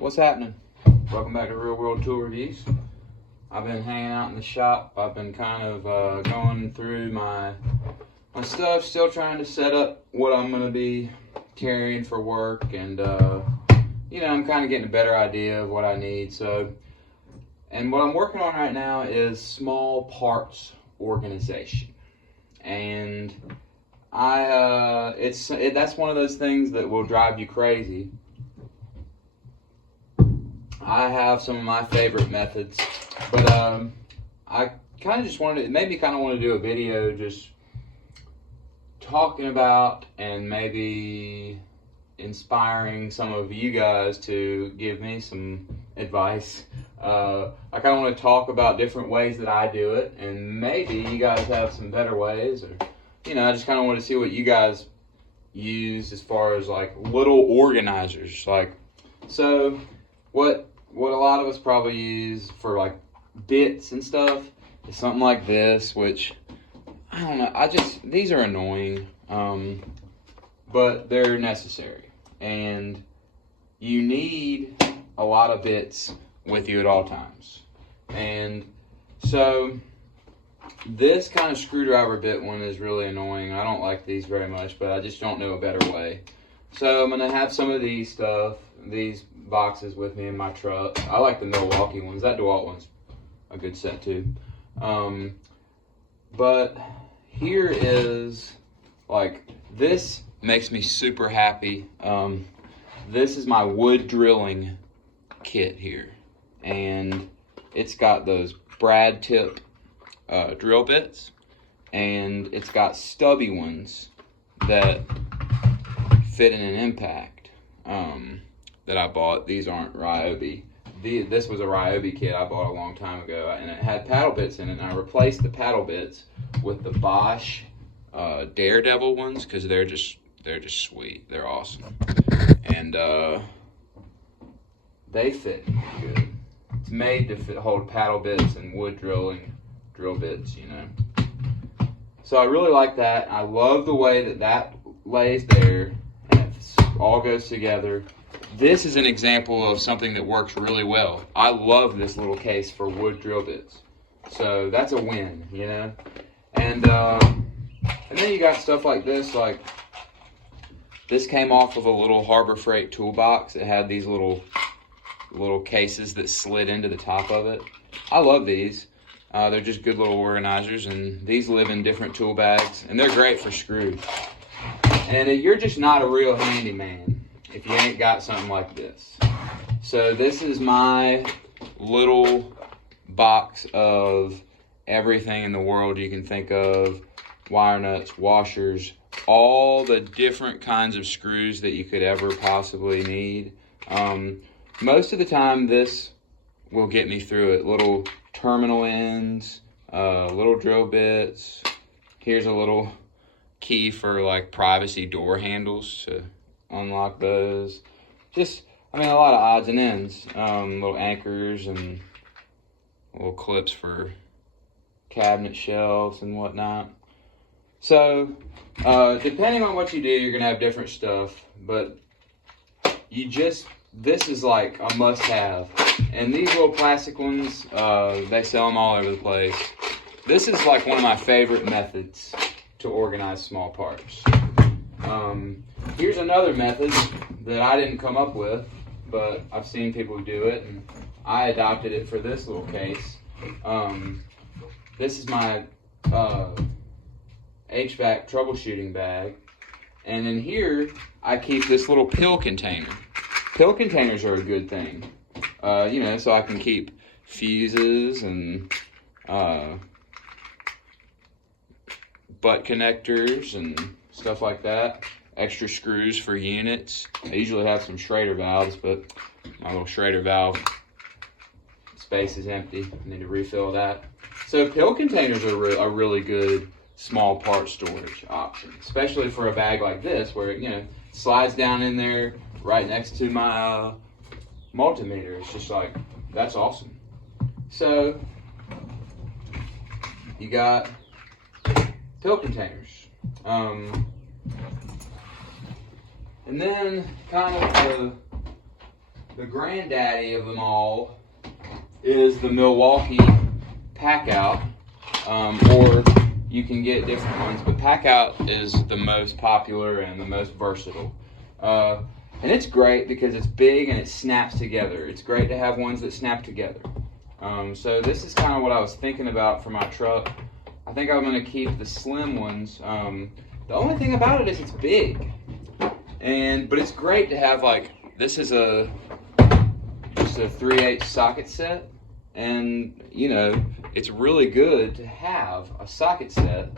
What's happening? Welcome back to Real World Tool Reviews. I've been hanging out in the shop. I've been kind of going through my stuff, still trying to set up what I'm going to be carrying for work, and I'm kind of getting a better idea of what I need. And what I'm working on right now is small parts organization, and that's one of those things that will drive you crazy. I have some of my favorite methods, but I kind of just wanted to, it made me kind of want to do a video just talking about and maybe inspiring some of you guys to give me some advice. I kind of want to talk about different ways that I do it, and maybe you guys have some better ways, or I just kind of want to see what you guys use as far as like little organizers. What a lot of us probably use for like bits and stuff is something like this, which I don't know, these are annoying, but they're necessary, and you need a lot of bits with you at all times. And so this kind of screwdriver bit one is really annoying. I don't like these very much, but I just don't know a better way. So I'm gonna have some of these boxes with me in my truck. I like the Milwaukee ones. That DeWalt one's a good set too. But here is, this makes me super happy. This is my wood drilling kit here, and it's got those brad tip drill bits, and it's got stubby ones that fit in an impact that I bought. These aren't Ryobi. This was a Ryobi kit I bought a long time ago, and it had paddle bits in it, and I replaced the paddle bits with the Bosch Daredevil ones because they're just sweet. They're awesome, and they fit good. It's made to hold paddle bits and wood drill bits, So I really like that. I love the way that lays there, and it all goes together. This is an example of something that works really well. I love this little case for wood drill bits. So that's a win, And then you got stuff like this. Like, this came off of a little Harbor Freight toolbox. It had these little cases that slid into the top of it. I love these. They're just good little organizers, and these live in different tool bags, and they're great for screws. And you're just not a real handyman if you ain't got something like this. So this is my little box of everything in the world you can think of: wire nuts, washers, all the different kinds of screws that you could ever possibly need. Most of the time this will get me through it. Little terminal ends, little drill bits. Here's a little key for like privacy door handles to unlock those. Just, a lot of odds and ends. Little anchors and little clips for cabinet shelves and whatnot. So, depending on what you do, you're gonna have different stuff, but this is like a must-have. And these little plastic ones, they sell them all over the place. This is like one of my favorite methods to organize small parts. Here's another method that I didn't come up with, but I've seen people do it, and I adopted it for this little case. This is my Hvac Troubleshooting Bag, and in here I keep this little pill container. Pill containers are a good thing, so I can keep fuses and butt connectors and stuff like that. Extra screws for units. I usually have some Schrader valves, but my little Schrader valve space is empty. I need to refill that. So pill containers are a really good small part storage option, especially for a bag like this where it slides down in there right next to my multimeter. It's just like, that's awesome. So you got pill containers. And then kind of the granddaddy of them all is the Milwaukee Pack Out, or you can get different ones, but Pack Out is the most popular and the most versatile. And it's great because it's big and it snaps together. It's great to have ones that snap together. So this is kind of what I was thinking about for my truck. I think I'm going to keep the slim ones. The only thing about it is it's big, but it's great to have, like, this is just a 3/8 socket set, and you know, it's really good to have a socket set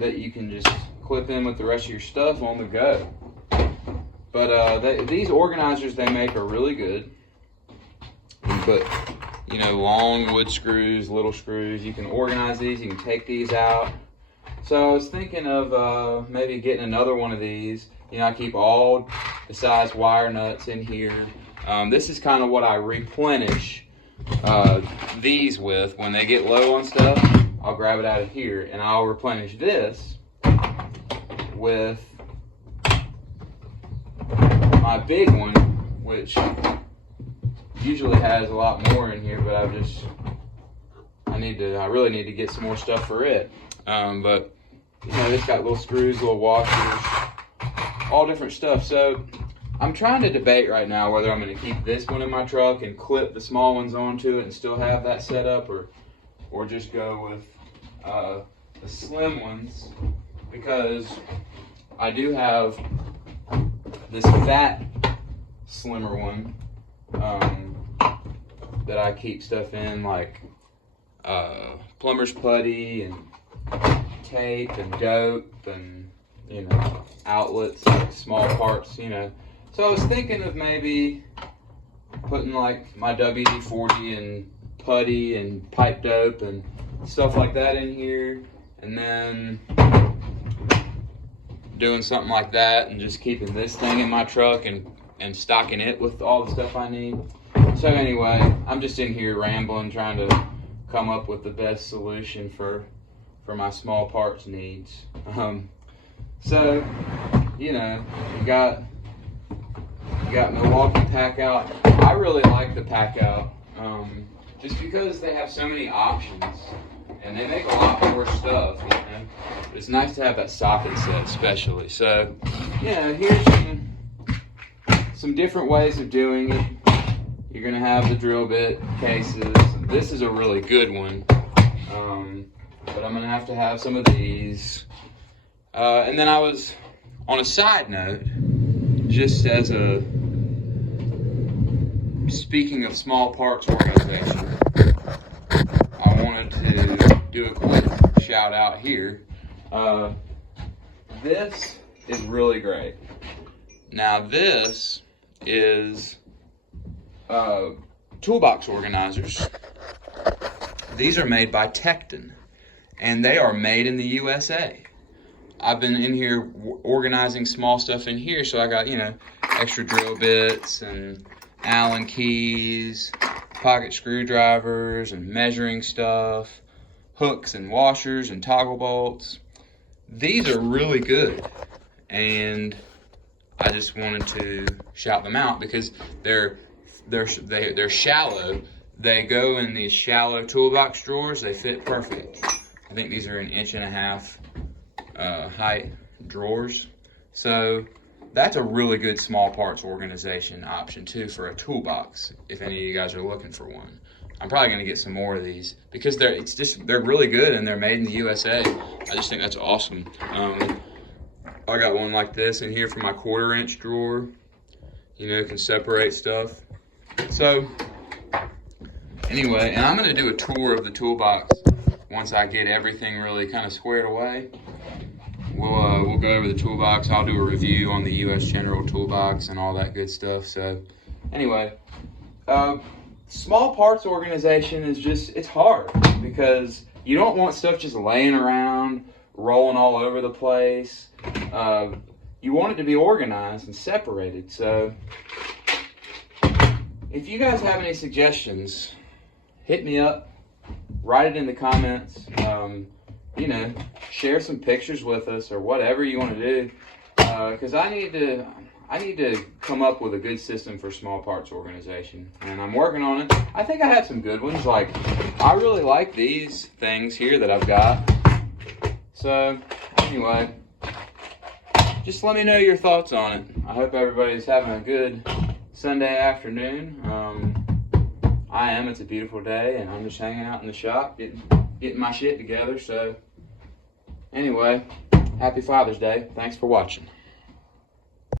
that you can just clip in with the rest of your stuff on the go. But these organizers they make are really good. You put, you know, long wood screws, little screws. You can organize these. You can take these out. So I was thinking of maybe getting another one of these. You know, I keep all the size wire nuts in here. This is kind of what I replenish these with. When they get low on stuff, I'll grab it out of here, and I'll replenish this with my big one, which usually has a lot more in here, but I really need to get some more stuff for it. But you know, it's got little screws, little washers, all different stuff. So I'm trying to debate right now whether I'm going to keep this one in my truck and clip the small ones onto it and still have that set up, or just go with the slim ones, because I do have this fat, slimmer one that I keep stuff in, like plumber's putty and tape and dope and, you know, outlets, like small parts, you know. So I was thinking of maybe putting like my WD-40 and putty and pipe dope and stuff like that in here, and then doing something like that and just keeping this thing in my truck and stocking it with all the stuff I need. So anyway, I'm just in here rambling, trying to come up with the best solution for my small parts needs. So, you know, you got Milwaukee Pack Out. I really like the Pack Out, just because they have so many options and they make a lot more stuff, you know. It's nice to have that socket set especially. So, you know, here's some different ways of doing it. You're gonna have the drill bit cases. This is a really good one, but I'm gonna have to have some of these. And then I was, on a side note, just as a, speaking of small parts organization, I wanted to do a quick shout out here. This is really great. Now this is toolbox organizers. These are made by Tecton, and they are made in the USA. I've been in here organizing small stuff in here, so I got, you know, extra drill bits and Allen keys, pocket screwdrivers and measuring stuff, hooks and washers and toggle bolts. These are really good, and I just wanted to shout them out because they're shallow. They go in these shallow toolbox drawers. They fit perfect. I think these are 1.5 inch height drawers. So that's a really good small parts organization option too for a toolbox, if any of you guys are looking for one. I'm probably gonna get some more of these because they're really good and they're made in the USA. I just think that's awesome. I got one like this in here for my 1/4 inch drawer. You know, it can separate stuff. So anyway, and I'm gonna do a tour of the toolbox once I get everything really kind of squared away. We'll go over the toolbox. I'll do a review on the US General toolbox and all that good stuff. So anyway, small parts organization is it's hard because you don't want stuff just laying around, rolling all over the place. You want it to be organized and separated. So if you guys have any suggestions, hit me up, write it in the comments. You know, share some pictures with us or whatever you want to do, because I I need to come up with a good system for small parts organization, and I'm working on it. I think I have some good ones. Like, I really like these things here that I've got. So, anyway, just let me know your thoughts on it. I hope everybody's having a good Sunday afternoon. I am. It's a beautiful day, and I'm just hanging out in the shop, getting my shit together. So, anyway, happy Father's Day. Thanks for watching.